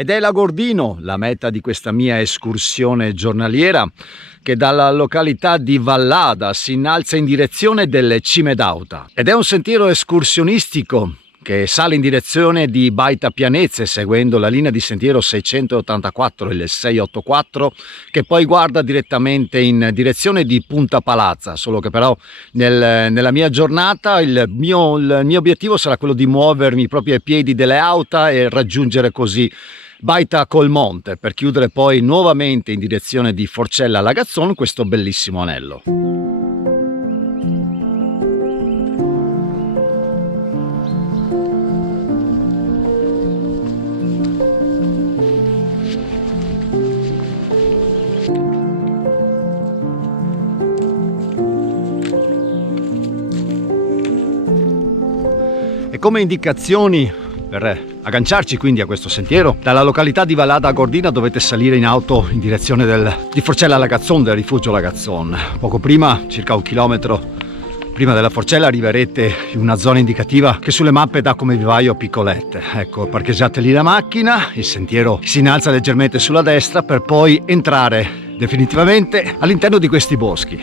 Ed è l'Agordino la meta di questa mia escursione giornaliera che dalla località di Vallada si innalza in direzione delle Cime d'Auta. Ed è un sentiero escursionistico che sale in direzione di Baita Pianezze seguendo la linea di sentiero 684 e il 684 che poi guarda direttamente in direzione di Punta Palazza, solo che però nella mia giornata il mio obiettivo sarà quello di muovermi proprio ai piedi delle Auta e raggiungere così Baita Colmonte per chiudere poi nuovamente in direzione di Forcella Lagazzon questo bellissimo anello. E come indicazioni per agganciarci quindi a questo sentiero, dalla località di Vallada Agordina dovete salire in auto in direzione di Forcella Lagazzon, del rifugio Lagazzon. Poco prima, circa 1 chilometro prima della Forcella, arriverete in una zona indicativa che sulle mappe dà come vivaio Piccolette. Ecco, parcheggiate lì la macchina, il sentiero si innalza leggermente sulla destra per poi entrare definitivamente all'interno di questi boschi.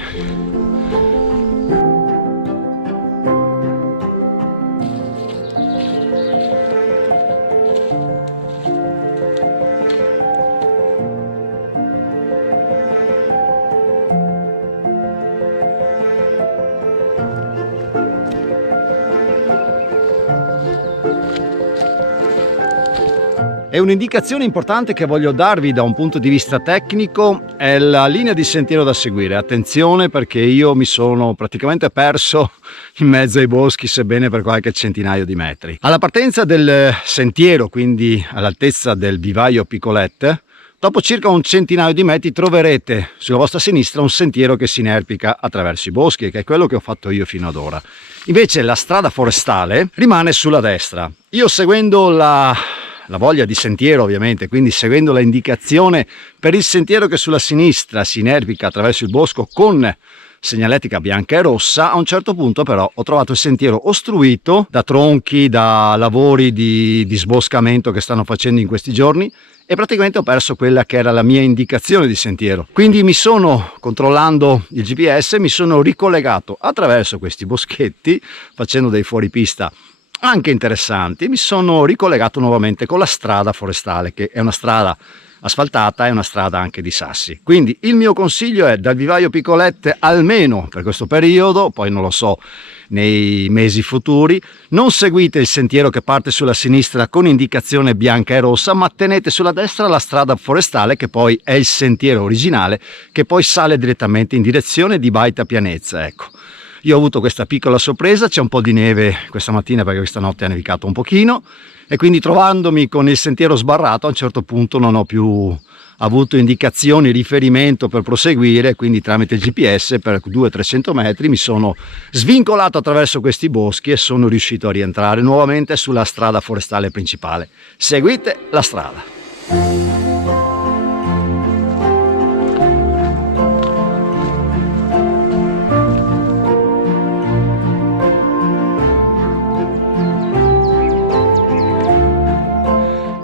E un'indicazione importante che voglio darvi da un punto di vista tecnico è la linea di sentiero da seguire. Attenzione, perché io mi sono praticamente perso in mezzo ai boschi, sebbene per qualche centinaio di metri. Alla partenza del sentiero, quindi all'altezza del vivaio Piccolette, dopo circa un centinaio di metri troverete sulla vostra sinistra un sentiero che si inerpica attraverso i boschi, che è quello che ho fatto io fino ad ora. Invece la strada forestale rimane sulla destra. Io, seguendo la voglia di sentiero ovviamente, quindi seguendo la indicazione per il sentiero che sulla sinistra si inerpica attraverso il bosco con segnaletica bianca e rossa, a un certo punto però ho trovato il sentiero ostruito da tronchi, da lavori di sboscamento che stanno facendo in questi giorni, e praticamente ho perso quella che era la mia indicazione di sentiero. Quindi controllando il GPS, mi sono ricollegato attraverso questi boschetti, facendo dei fuoripista anche interessanti. Mi sono ricollegato nuovamente con la strada forestale, che è una strada asfaltata e una strada anche di sassi. Quindi il mio consiglio è, dal vivaio Piccolette, almeno per questo periodo, poi non lo so nei mesi futuri, non seguite il sentiero che parte sulla sinistra con indicazione bianca e rossa, ma tenete sulla destra la strada forestale, che poi è il sentiero originale, che poi sale direttamente in direzione di Baita Pianezze. Ecco, io ho avuto questa piccola sorpresa, c'è un po' di neve questa mattina perché questa notte ha nevicato un pochino, e quindi trovandomi con il sentiero sbarrato a un certo punto non ho più avuto indicazioni, riferimento per proseguire, quindi tramite il GPS per 200-300 metri mi sono svincolato attraverso questi boschi e sono riuscito a rientrare nuovamente sulla strada forestale principale. Seguite la strada.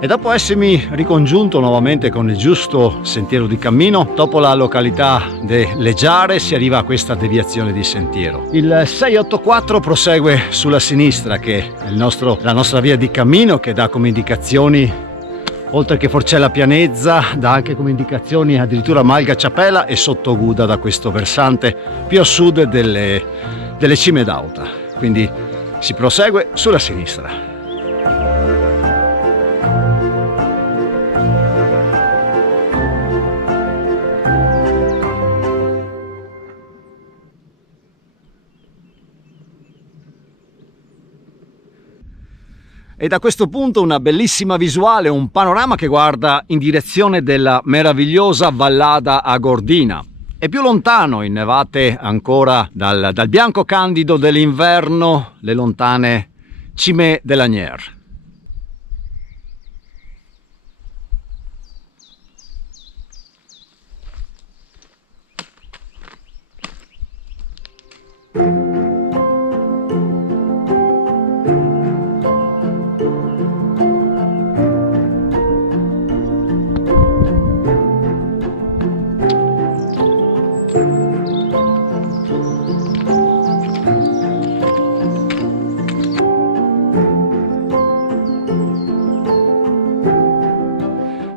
E dopo essermi ricongiunto nuovamente con il giusto sentiero di cammino, dopo la località delle Giare si arriva a questa deviazione di sentiero. Il 684 prosegue sulla sinistra, che è la nostra via di cammino, che dà come indicazioni, oltre che Forcella Pianezza, dà anche come indicazioni addirittura Malga Ciapela e Sottoguda, da questo versante più a sud delle Cime d'Auta. Quindi si prosegue sulla sinistra. E da questo punto una bellissima visuale, un panorama che guarda in direzione della meravigliosa Vallada Agordina. E più lontano, innevate ancora dal bianco candido dell'inverno, le lontane Cime de Lanière.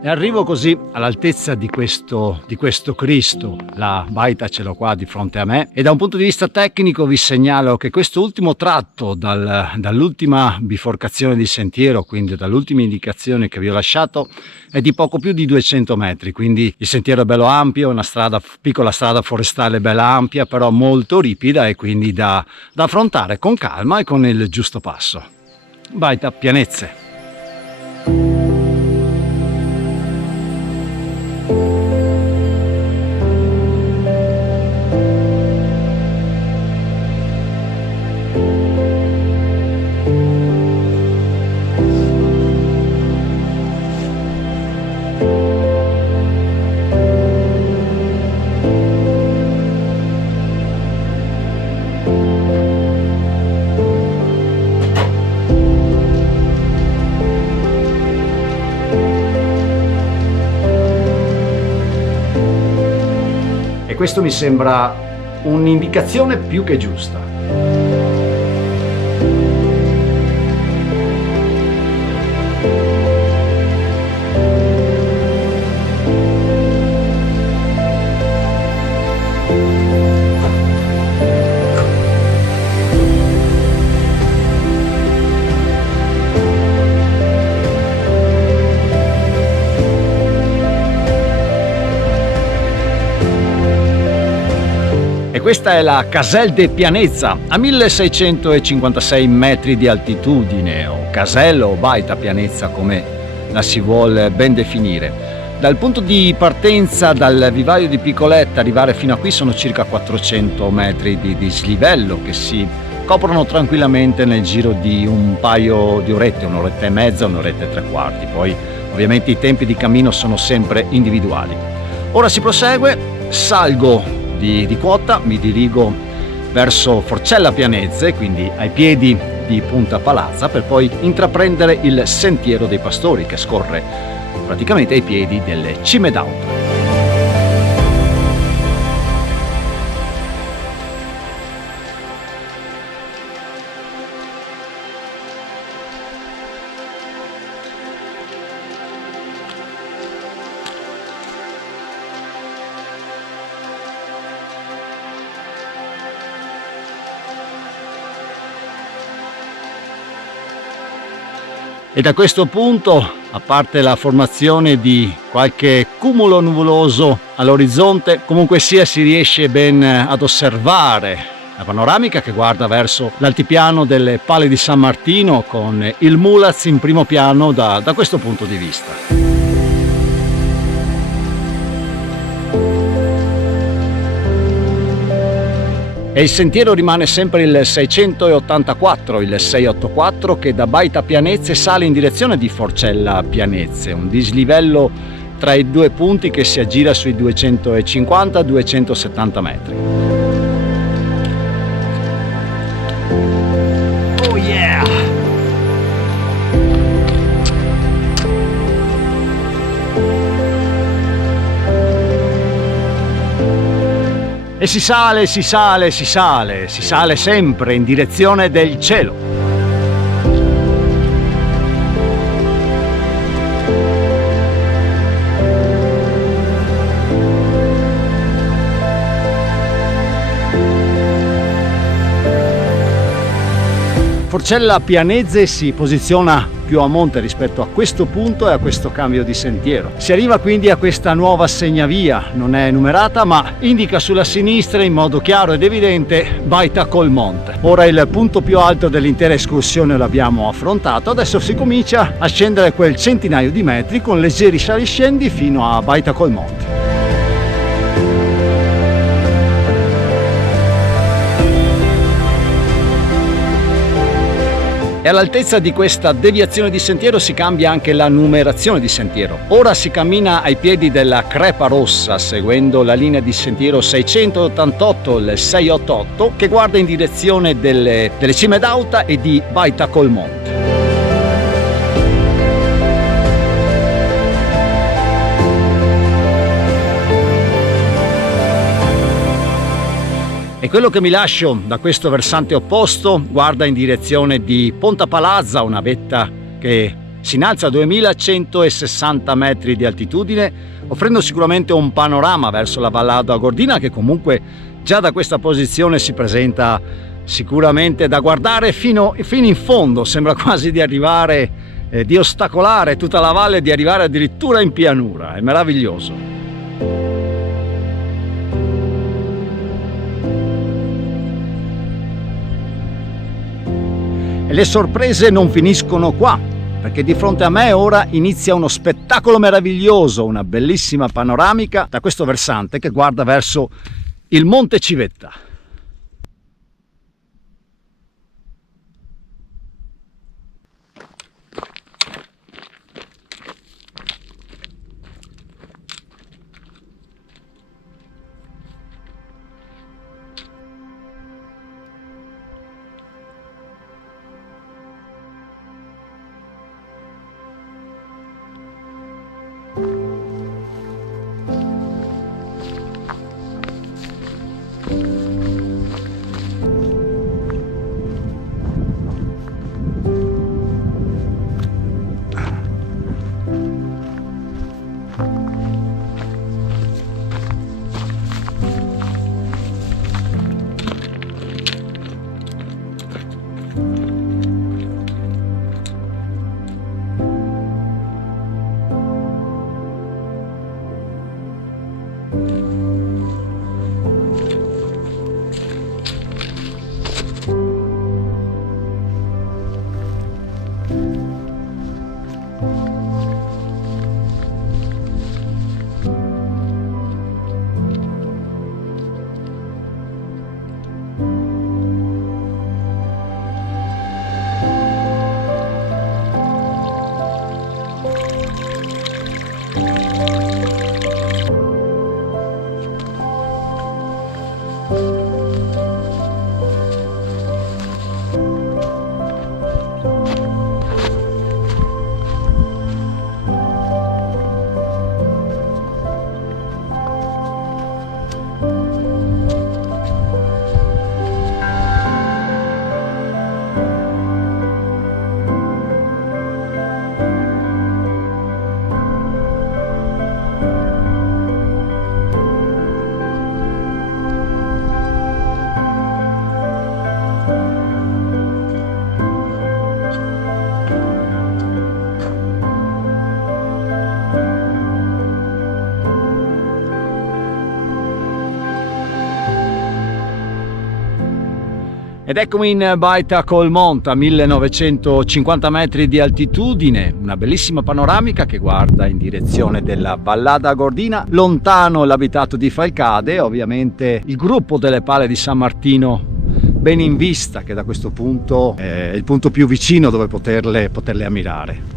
E arrivo così all'altezza di questo Cristo, la baita ce l'ho qua di fronte a me, e da un punto di vista tecnico vi segnalo che questo ultimo tratto dall'ultima biforcazione di sentiero, quindi dall'ultima indicazione che vi ho lasciato, è di poco più di 200 metri, quindi il sentiero è bello ampio, è una piccola strada forestale bella ampia, però molto ripida e quindi da affrontare con calma e con il giusto passo. Baita Pianezze. E questo mi sembra un'indicazione più che giusta. Questa è la Caselle de Pianezza, a 1656 metri di altitudine, o Caselle o Baita Pianezza come la si vuole ben definire. Dal punto di partenza dal vivaio di Piccoletta arrivare fino a qui sono circa 400 metri di dislivello che si coprono tranquillamente nel giro di un paio di orette, un'oretta e mezza, un'oretta e tre quarti. Poi ovviamente i tempi di cammino sono sempre individuali. Ora si prosegue, salgo di quota, mi dirigo verso Forcella Pianezze, quindi ai piedi di Punta Palazza, per poi intraprendere il Sentiero dei Pastori che scorre praticamente ai piedi delle Cime d'Auto. E da questo punto, a parte la formazione di qualche cumulo nuvoloso all'orizzonte, comunque sia si riesce ben ad osservare la panoramica che guarda verso l'altipiano delle Palle di San Martino, con il Mulaz in primo piano da questo punto di vista. E il sentiero rimane sempre il 684, il 684 che da Baita Pianezze sale in direzione di Forcella Pianezze, un dislivello tra i due punti che si aggira sui 250-270 metri. Oh yeah! E si sale, si sale, si sale, si sale sempre in direzione del cielo. Forcella Pianezze si posiziona più a monte rispetto a questo punto e a questo cambio di sentiero. Si arriva quindi a questa nuova segnavia, non è numerata ma indica sulla sinistra in modo chiaro ed evidente Baita Colmonte. Ora il punto più alto dell'intera escursione l'abbiamo affrontato, adesso si comincia a scendere quel centinaio di metri con leggeri saliscendi fino a Baita Colmonte. E all'altezza di questa deviazione di sentiero si cambia anche la numerazione di sentiero. Ora si cammina ai piedi della Crepa Rossa, seguendo la linea di sentiero 688, il 688, che guarda in direzione delle Cime d'Auta e di Baita Colmonte. E quello che mi lascio da questo versante opposto guarda in direzione di Ponta Palazza, una vetta che Si innalza a 2160 metri di altitudine, offrendo sicuramente un panorama verso la Vallata Gordina che comunque già da questa posizione si presenta sicuramente da guardare fino in fondo. Sembra quasi di arrivare, di ostacolare tutta la valle e di arrivare addirittura in pianura. È meraviglioso. E le sorprese non finiscono qua, perché di fronte a me ora inizia uno spettacolo meraviglioso, una bellissima panoramica da questo versante che guarda verso il Monte Civetta. Ed eccomi in Baita Colmonte a 1950 metri di altitudine, una bellissima panoramica che guarda in direzione della Vallata Gordina, lontano l'abitato di Falcade, ovviamente il gruppo delle Pale di San Martino ben in vista, che da questo punto è il punto più vicino dove poterle ammirare.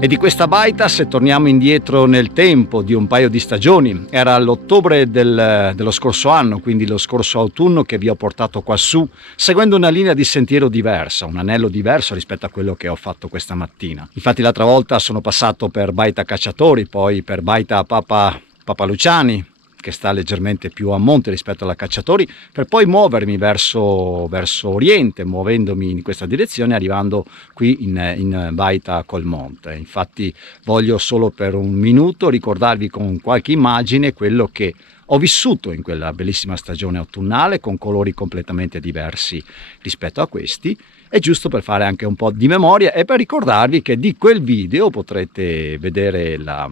E di questa baita, se torniamo indietro nel tempo di un paio di stagioni, era l'ottobre dello scorso anno, quindi lo scorso autunno, che vi ho portato qua su, seguendo una linea di sentiero diversa, un anello diverso rispetto a quello che ho fatto questa mattina. Infatti l'altra volta sono passato per Baita Cacciatori, poi per Baita Papa Luciani, che sta leggermente più a monte rispetto alla Cacciatori, per poi muovermi verso oriente, muovendomi in questa direzione, arrivando qui in Baita Colmonte. Infatti voglio solo per un minuto ricordarvi con qualche immagine quello che ho vissuto in quella bellissima stagione autunnale, con colori completamente diversi rispetto a questi, è giusto per fare anche un po' di memoria e per ricordarvi che di quel video potrete vedere la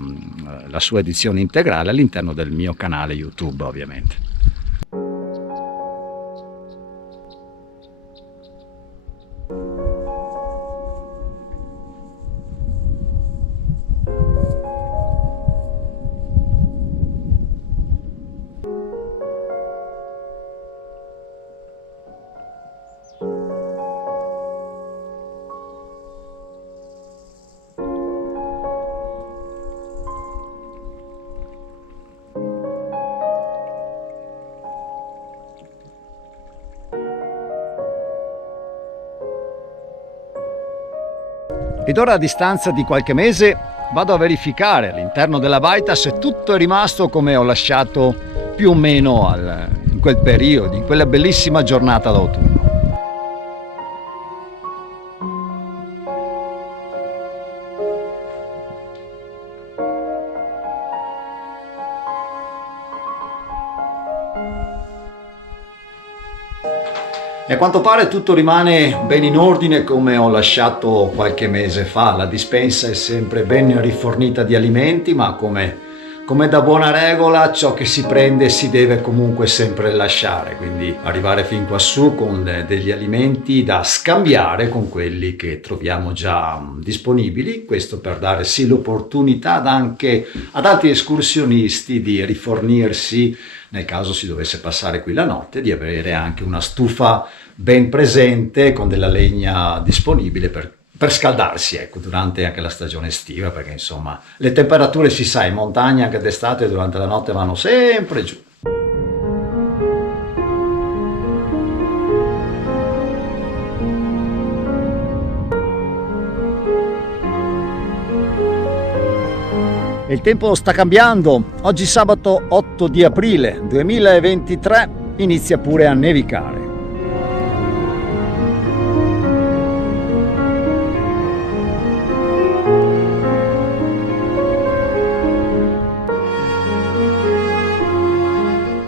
sua edizione integrale all'interno del mio canale YouTube, ovviamente. Ed ora, a distanza di qualche mese, vado a verificare all'interno della baita se tutto è rimasto come ho lasciato più o meno in quel periodo, in quella bellissima giornata d'autunno. E a quanto pare tutto rimane ben in ordine come ho lasciato qualche mese fa. La dispensa è sempre ben rifornita di alimenti, ma come da buona regola ciò che si prende si deve comunque sempre lasciare, quindi arrivare fin quassù con degli alimenti da scambiare con quelli che troviamo già disponibili, questo per dare sì l'opportunità anche ad altri escursionisti di rifornirsi nel caso si dovesse passare qui la notte, di avere anche una stufa ben presente con della legna disponibile per scaldarsi, ecco, durante anche la stagione estiva, perché insomma le temperature, si sa, in montagna anche d'estate durante la notte vanno sempre giù. Il tempo sta cambiando, oggi sabato 8 di aprile 2023 inizia pure a nevicare.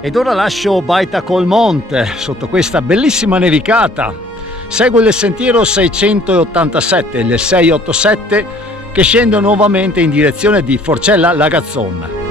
Ed ora lascio Baita Colmonte sotto questa bellissima nevicata. Seguo il sentiero 687, il 687 che scende nuovamente in direzione di Forcella Lagazzon.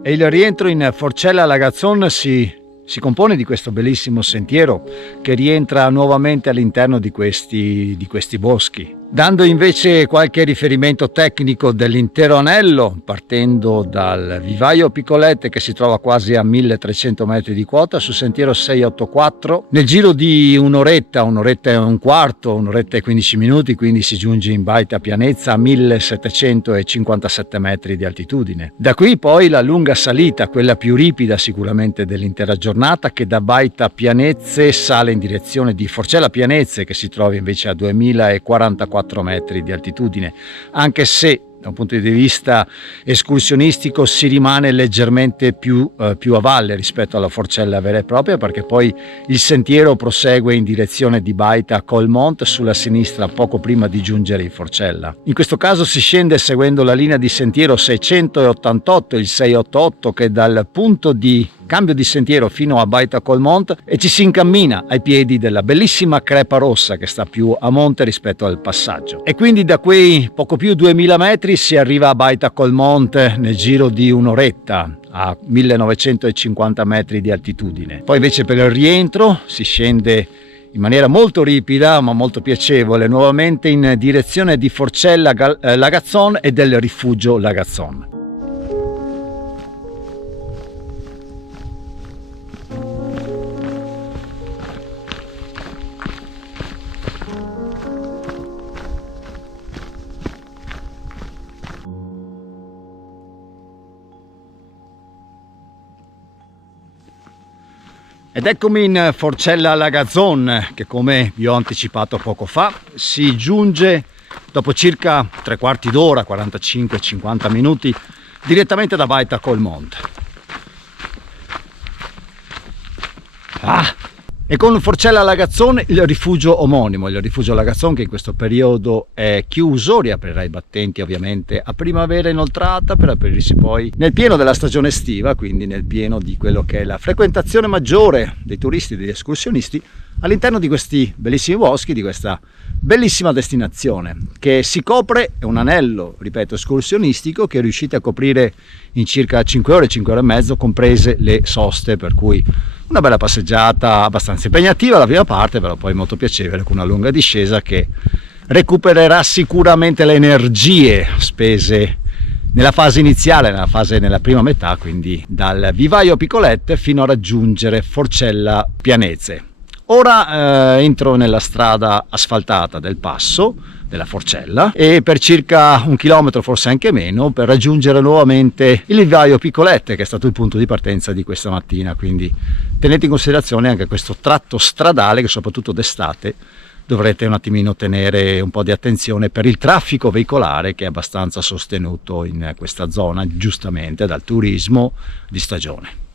E il rientro in Forcella Lagazzon si compone di questo bellissimo sentiero che rientra nuovamente all'interno di questi boschi, dando invece qualche riferimento tecnico dell'intero anello, partendo dal vivaio Piccolette che si trova quasi a 1300 metri di quota sul sentiero 684. Nel giro di un'oretta e un quarto, un'oretta e 15 minuti, quindi si giunge in Baita Pianezza a 1757 metri di altitudine. Da qui poi la lunga salita, quella più ripida sicuramente dell'intera giornata, che da Baita Pianezze sale in direzione di Forcella Pianezze, che si trova invece a 2044 metri di altitudine, anche se da un punto di vista escursionistico si rimane leggermente più a valle rispetto alla Forcella vera e propria, perché poi il sentiero prosegue in direzione di Baita Colmonte sulla sinistra poco prima di giungere in Forcella. In questo caso si scende seguendo la linea di sentiero 688, il 688, che dal punto di cambio di sentiero fino a Baita Colmonte, e ci si incammina ai piedi della bellissima crepa rossa che sta più a monte rispetto al passaggio. E quindi da quei poco più 2000 metri si arriva a Baita Colmonte nel giro di un'oretta a 1950 metri di altitudine. Poi invece per il rientro si scende in maniera molto ripida ma molto piacevole nuovamente in direzione di Forcella Lagazzon e del rifugio Lagazzon. Ed eccomi in Forcella Lagazzon, che come vi ho anticipato poco fa si giunge dopo circa 3/4 d'ora, 45-50 minuti, direttamente da Baita Colmonte. E con Forcella Lagazzon il rifugio omonimo, il rifugio Lagazzon, che in questo periodo è chiuso, riaprirà i battenti ovviamente a primavera inoltrata per aprirsi poi nel pieno della stagione estiva, quindi nel pieno di quello che è la frequentazione maggiore dei turisti e degli escursionisti all'interno di questi bellissimi boschi, di questa bellissima destinazione che si copre, è un anello, ripeto, escursionistico che riuscite a coprire in circa 5 ore e mezzo, comprese le soste, per cui una bella passeggiata abbastanza impegnativa la prima parte, però poi molto piacevole, con una lunga discesa che recupererà sicuramente le energie spese nella fase iniziale, nella prima metà, quindi dal vivaio Piccolette fino a raggiungere Forcella Pianezze. Ora entro nella strada asfaltata del passo della Forcella e per circa 1 chilometro, forse anche meno, per raggiungere nuovamente il vivaio Piccolette, che è stato il punto di partenza di questa mattina, quindi tenete in considerazione anche questo tratto stradale che soprattutto d'estate dovrete un attimino tenere un po' di attenzione per il traffico veicolare, che è abbastanza sostenuto in questa zona, giustamente dal turismo di stagione.